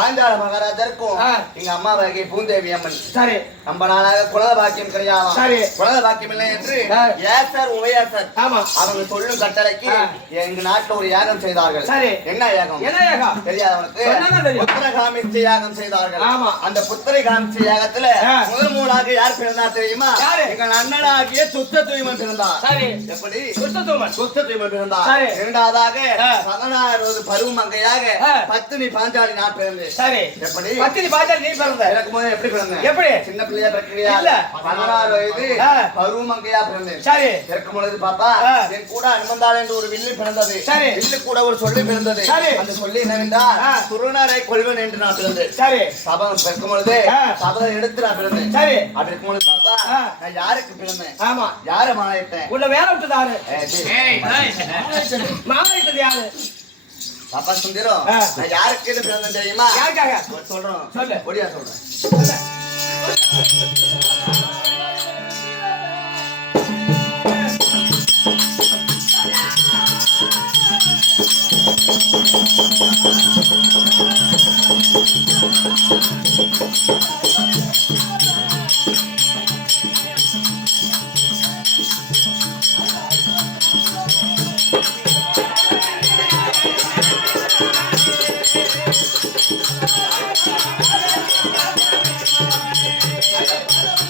பாஞ்சால மகாராஜருக்கும் எங்க அம்மா வகை பூந்தேவி அம்மன் சரி ரொம்ப நாளாக குலத பாக்கியம் கிடையாது சரி குலத பாக்கியம் இல்லை என்று ஏசர் உபயேசர் ஆமா அவங்க சொல்லும் கட்டளைக்கு எங்க நாட்டுல ஒரு யாகம் செய்தார்கள் சரி என்ன யாகம் தெரியாதவனுக்கு புத்திரகாமிச்ச யாகம் செய்தார்கள் ஆமா அந்த புத்திரகாமிச்ச யாகத்துல முதலாக யார் பிறந்தார் தெரியுமா எங்க அண்ணனாகிய சுத்த தூய்மன் பிறந்தார் சரி எப்படி சுத்த தூய்மன் பிறந்தார் இரண்டாவதாக 16 பருவ மங்கையாக பத்தினி பாஞ்சாலி நான் பிறந்தேன் சரி எப்படி பத்தினி பாஞ்சாலி நீ பிறந்த எனக்கு முதல்ல எப்படி பிறந்த எப்படி சின்ன பிள்ளையா பிறக்கலையா இல்ல 16 வயது பருவ மங்கையா பிறந்தேன் சரி பிறக்கும் பொழுது பாப்பா என் கூட அனுமந்தாள் என்று ஒரு வில்லு பிறந்தது சரி வில்லு கூட ஒரு சொல்லி பிறந்தது அந்த சொல்லி என்னவென்றால் துருணரை கொள்வன் என்று நான் பிறந்தேன் சரி சபதம் பிறக்கும் பொழுது சபதம் எடுத்து நான் பிறந்தேன் சரி அப்படி இருக்கும் பொழுது பாப்பா நான் யாருக்கு பிறந்தேன் ஆமா யாரை மாலையிட்டேன் உள்ள வேற விட்டுதாரு மாலையிட்டது யாரு பாப்பா சுந்தரம் நான் யாருக்கு பிறந்தேன் தெரியுமா யாருக்காக சொல்றோம் சொல்லு ஒடியா சொல்றேன்